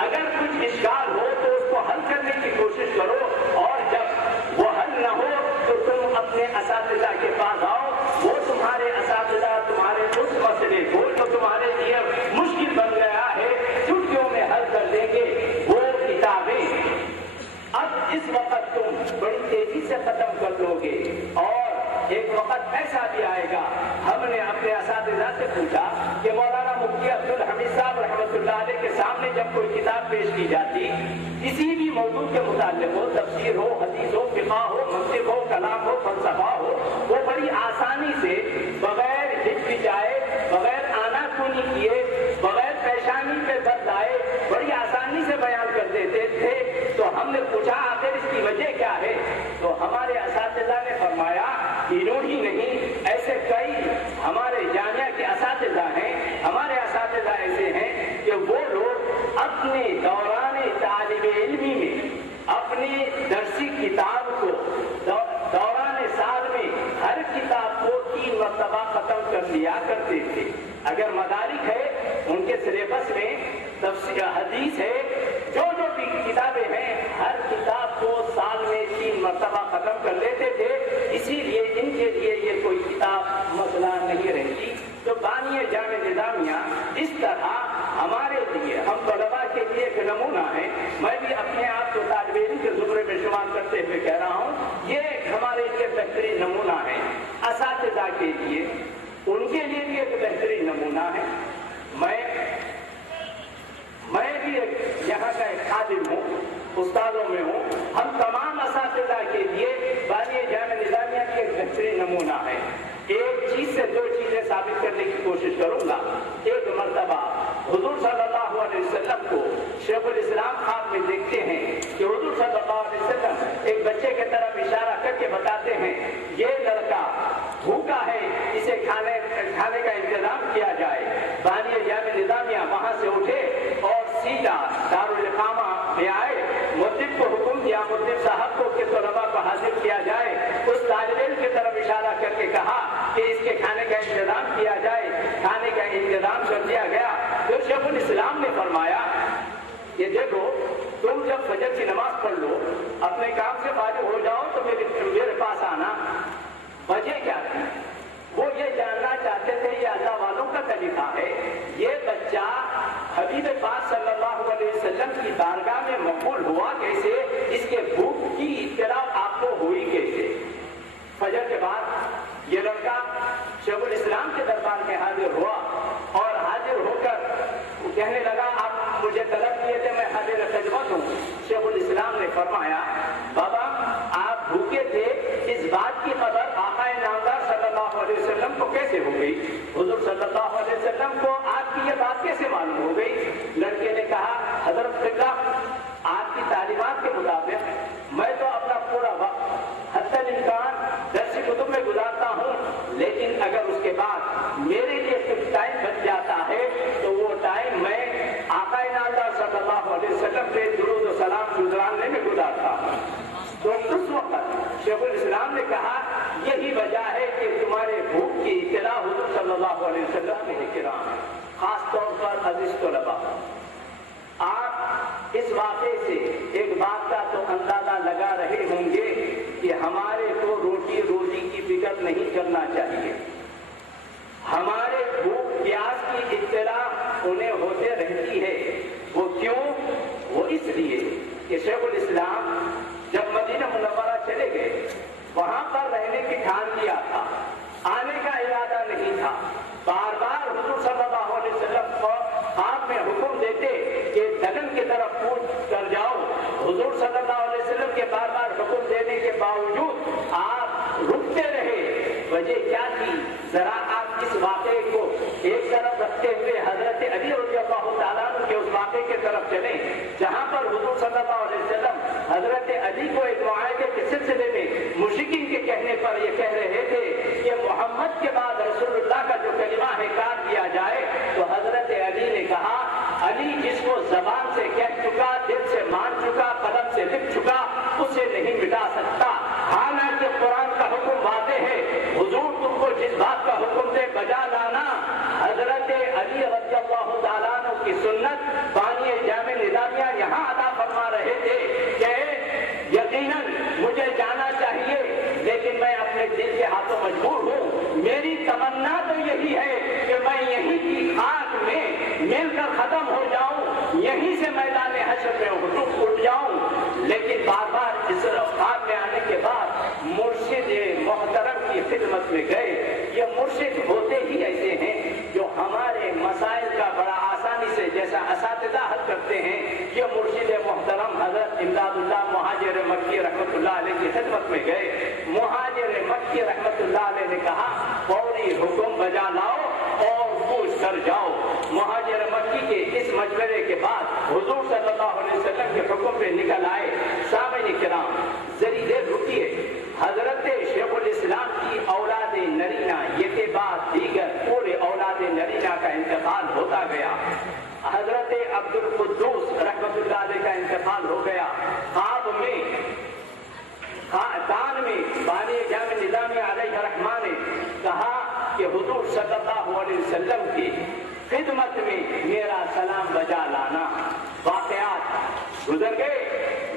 اگر کچھ اشکال ہو تو اس کو حل کرنے کی کوشش کرو، اور جب وہ حل نہ ہو تو تم اپنے اساتذہ کے پاس آؤ، وہ تمہارے اساتذہ تمہارے اس مسئلے کو جو تمہارے لیے مشکل بن گیا ہے چھٹیوں میں حل کر دیں گے۔ وہ کتابیں اب اس وقت تم بڑی تیزی سے ختم کر دو گے، اور ایک وقت ایسا بھی آئے گا۔ ہم نے اپنے اساتذہ سے پوچھا کہ مولانا مفتی عبدالحمید صاحب رحمۃ اللہ علیہ کے سامنے جب کوئی کتاب پیش کی جاتی کسی بھی موضوع کے متعلق ہو، تفسیر ہو، حدیث ہو، فقہ ہو، منطق ہو، کلام ہو، فلسفہ ہو، وہ بڑی آسانی سے بغیر ہچکچائے، بغیر آنا کونی کیے، بغیر پیشانی پہ درد آئے بڑی آسانی سے بیان کر دیتے تھے۔ تو ہم نے پوچھا آخر اس کی وجہ کیا ہے؟ تو ہمارے اساتذہ نے فرمایا انہوں ہی نہیں، ایسے کئی ہمارے جامعہ کے اساتذہ ہیں، ہمارے اساتذہ ایسے ہیں کہ وہ لوگ اپنے دوران طالب علمی میں اپنی درسی کتاب کو دوران سال میں ہر کتاب کو 3 مرتبہ ختم کر لیا کرتے تھے۔ اگر مدارک ہے ان کے سلیبس میں تفسیر حدیث ہے، جو بھی کتابیں ہیں ہر کتاب کو سال میں 3 مرتبہ ختم کر لیتے تھے، اسی لیے ان کے لیے یہ کوئی کتاب مسئلہ نہیں رہتی۔ تو بانی جامع نظامیہ اس طرح ہمارے لیے، ہم طلباء کے لیے ایک نمونہ ہے۔ میں بھی اپنے آپ کو طالب علم کے زمرے میں شمار کرتے ہوئے کہہ رہا ہوں، یہ ایک ہمارے لیے بہترین نمونہ ہے۔ اساتذہ کے لیے، ان کے لیے بھی ایک بہترین نمونہ ہے۔ میں بھی یہاں کا ایک خادم ہوں، استادوں میں ہوں۔ ہم تمام اساتذہ کے لیے بانی جامع نظامیہ کی ایک بہترین نمونہ ہے۔ ایک چیز سے 2 چیزیں ثابت کرنے کی کوشش کروں گا۔ ایک مرتبہ حضور صلی اللہ علیہ وسلم کو شیخ الاسلام خواب میں دیکھتے ہیں کہ حضور صلی اللہ علیہ وسلم ایک بچے کی طرف اشارہ کر کے بتاتے ہیں یہ لڑکا بھوکا ہے، اسے کھانے کا انتظام کیا جائے۔ بانی جامع نظامیہ وہاں سے اٹھے اور سیدھا دارالاقامہ میں آئے، مدب کو حکم دیا، مدب صاحب کو کہ طلباء کو حاضر کیا جائے۔ اس طالب علم کی طرف اشارہ کر کے کہا کہ اس کے کھانے کا انتظام کیا جائے۔ کھانے کا انتظام کر دیا گیا۔ پھر شیخ الاسلام نے فرمایا کہ دیکھو تم جب فجر کی نماز پڑھ لو، اپنے کام سے فارغ ہو جاؤ تو میرے پاس آنا۔ وجہ کیا تھی؟ وہ یہ جاننا چاہتے تھے، یہ اللہ والوں کا طریقہ ہے، یہ بچہ حبیب پاک صلی اللہ علیہ وسلم کی بارگاہ میں مقبول ہوا کیسے، اس کے بھوک کی اطلاع آپ کو ہوئی کیسے؟ فجر کے بعد یہ لڑکا شیخ الاسلام کے دربار میں حاضر ہوا، اور حاضر ہو کر کہنے لگا آپ مجھے طلب کیے تھے، میں حاضر خدمت ہوں۔ شیخ الاسلام نے فرمایا بابا آپ بھوکے تھے، اس بات کی خبر آقا نامدار صلی اللہ علیہ وسلم کو کیسے ہو گئی؟ حضور صلی اللہ علیہ وسلم کو آپ کی یہ بات کیسے معلوم ہو گئی؟ لڑکے نے کہا حضرت قبلہ آپ کی تعلیمات کے مطابق میں تو اپنا پورا وقت حتی الامکان درس کتب میں گزارتا ہوں، لیکن اگر اس کے بعد میرے لیے کچھ ٹائم بچ جاتا ہے تو وہ ٹائم میں آقا نامدار صلی اللہ علیہ وسلم سے درود و سلام گزارنے میں گزارتا ہوں۔ تو اس وقت شیخ الاسلام نے کہا یہی وجہ ہے کہ تمہارے بھوک کی اطلاع حضور صلی اللہ علیہ وسلم نے کرام ہے۔ خاص طور پر عزیز طلباء، آپ اس واقعے سے ایک بات کا تو اندازہ لگا رہے ہوں گے کہ ہمارے کو روٹی کی فکر نہیں کرنا چاہیے۔ ہمارے بھوک پیاس کی اطلاع انہیں ہوتے رہتی ہے۔ وہ کیوں؟ وہ اس لیے کہ شیخ الاسلام جب مدینہ منورہ چلے گئے، وہاں پر رہنے کی ٹھان لیا تھا، آنے کا ارادہ نہیں تھا۔ بار بار حضور صلی اللہ علیہ وسلم کو آپ میں حکم دیتے کہ دگن کی طرف کوچ کر جاؤ۔ حضور صلی اللہ علیہ وسلم کے بار بار حکم دینے کے باوجود آپ رکتے رہے۔ وجہ کیا تھی؟ ذرا آپ اس واقعے کو ایک طرف رکھتے ہوئے حضرت علی رضی اللہ تعالیٰ عنہ کے اس واقعے کی طرف چلیں جہاں پر حضور صلی اللہ علیہ وسلم حضرت علی کو ایک معاہدے کے سلسلے میں مشرکین کے کہنے پر یہ کہہ رہے تھے کہ محمد کے بعد رسول اللہ کا جو کلمہ ہے کاٹ دیا جائے، تو حضرت علی نے کہا علی جس کو زبان سے کہہ چکا، دل سے مان چکا، قلم سے لکھ چکا، اسے نہیں مٹا سکتا۔ حالانکہ قرآن کا حکم واضح ہے، حضور تم کو جس بات کا حکم دے بجا لانا۔ حضرت علی رضی اللہ تعالیٰ عنہ کی سنت بانی جامع نظامیہ یہی ہے کہ میں یہیں کی خاک میں مل کر ختم ہو جاؤں، یہیں سے میدان حشر میں اٹھ جاؤں. لیکن بار بار اس خاک میں آنے کے بعد مرشد محترم کی خدمت میں گئے. یہ مرشد ہوتے ہی ایسے ہیں جو ہمارے مسائل کا بڑا آسانی سے جیسا اساتذہ حل کرتے ہیں. یہ مرشد محترم حضرت امداد اللہ مہاجر مکی رحمت اللہ علیہ کی خدمت میں گئے. مہاجر مکی رحمت اللہ علیہ نے کہا فوری حکم بجا لاؤ اور پوچھ کر جاؤ. مہاجر مکی کے اس مشورے کے بعد حضور صلی اللہ علیہ وسلم کے حکم پہ نکل آئے. سامعین کرام ذری دیر رکیے. حضرت شیخ الاسلام کی اولاد نرینہ یہ کے بعد دیگر پورے اولاد نرینہ کا انتقال ہوتا گیا. حضرت عبد القدوس رحمت اللہ علیہ کا انتقال ہو گیا. خواب میں دان میں بانی جامع نظامیہ علیہ الرحمٰن نے کہا کہ حضور صلی اللہ علیہ وسلم کی خدمت میں میرا سلام بجا لانا. واقعات گزر گئے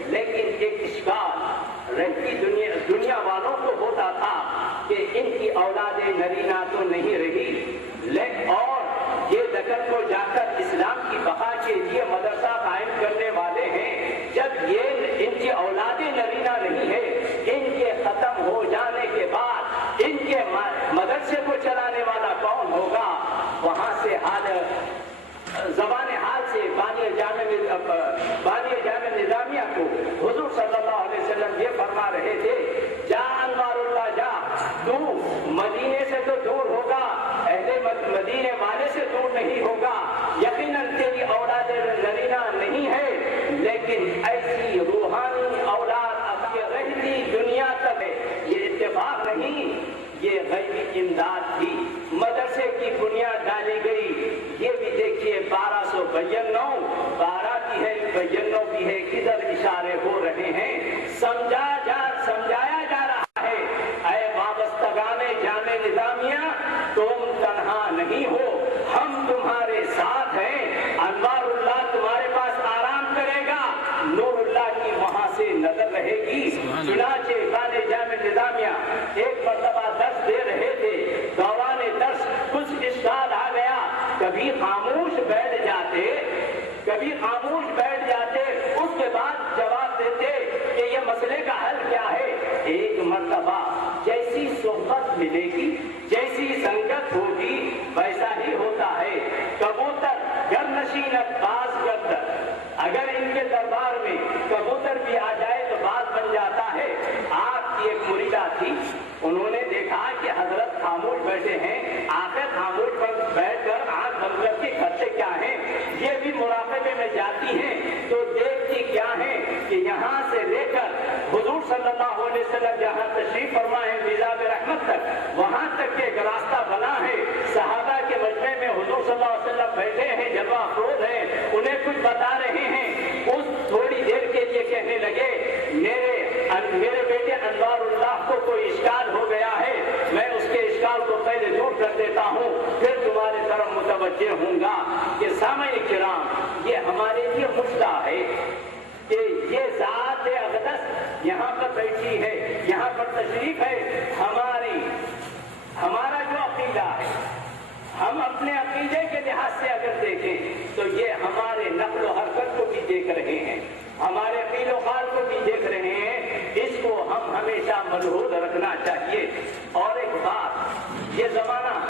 لیکن ایک اشکال رہتی دنیا والوں کو ہوتا تھا کہ ان کی اولاد نرینہ تو نہیں رہی اور یہ دکن کو جا کر اسلام کی بقا کے لیے مدرسہ قائم کرنے والے ہیں. جب یہ ان کی اولاد نرینہ نہیں ہے، ان کے ختم ہو جانے کے بعد ان کے مدرسے کو چلانے والا کون ہوگا؟ وہاں سے زبان حال سے بانی جامع نظامیہ کو حضور صلی اللہ علیہ وسلم یہ فرما رہے تھے جا انوار اللہ جا، تو مدینے سے تو دور ہوگا، اہل مدینے والے سے دور نہیں ہوگا. یقیناً تیری اولاد نرینہ نہیں ہے لیکن ایسی روحانی اولاد اب کے رہتی دنیا تک ہے. یہ اتفاق نہیں، یہ غیبی امداد تھی. مدرسے کی بنیاد ڈالی گئی. یہ بھی دیکھیے 1292 12 کی ہے 92 کی ہے، کدھر اشارے ہو رہے ہیں. سمجھایا جا رہا ہے اے وابستگان جامع نظامیہ تم تنہا نہیں ہو، ہم تمہارے ساتھ ہیں. انوار اللہ تمہارے پاس آرام کرے گا، نور اللہ کی وہاں سے نظر رہے گی. چنانچہ بانی جامع نظامیہ ایک مرتبہ درس دے رہے تھے. دوران درس کچھ اشکال آ گیا، کبھی خاموش بیٹھ جاتے اس کے بعد جواب دیتے کہ یہ مسئلے کا حل کیا ہے. ایک مرتبہ جیسی صحبت ملے گی، جیسی سنگت ہوگی ویسا ہی ہوتا ہے. کبوتر گر نشینت باز گردر، اگر ان کے دربار میں کبوتر بھی آ جائے تو بات بن جاتا ہے. آپ کی ایک مریدہ تھی، انہوں نے دیکھا کہ حضرت خاموش بیٹھے ہیں، آخر خاموش پر بیٹھ کر آنکھ بند کر کے کرتے کیا ہیں. یہ بھی مراقبے میں جاتی ہیں تو دیکھتی کیا ہیں کہ یہاں سے لے کر حضور صلی اللہ علیہ وسلم جہاں تشریف فرما ہے میزاب رحمت تک، وہاں تک ایک راستہ بنا ہے. صحابہ کے مجمع میں حضور صلی اللہ علیہ وسلم بیٹھے ہیں، جلوہ افروز ہیں، انہیں کچھ بتا رہے ہیں. اس تھوڑی دیر کے لیے کہنے لگے میرے بیٹے انوار اللہ کو کوئی اشکال ہو گیا ہے، میں اس کے اشکال کو پہلے دور کر دیتا ہوں پھر تمہارے طرف متوجہ ہوں گا. کہ سامعین کرام یہ ہمارے لیے مشتہ ہے کہ یہ ذات اقدس یہاں پر بیٹھی ہے، یہاں پر تشریف ہے. ہمارا جو عقیدہ ہے، ہم اپنے عقیدے کے لحاظ سے اگر دیکھیں تو یہ ہمارے نقل و حرکت کو بھی دیکھ رہے ہیں، ہمارے قیل و قال کو بھی دیکھ رہے ہیں. اس کو ہم ہمیشہ ملحوظ رکھنا چاہیے.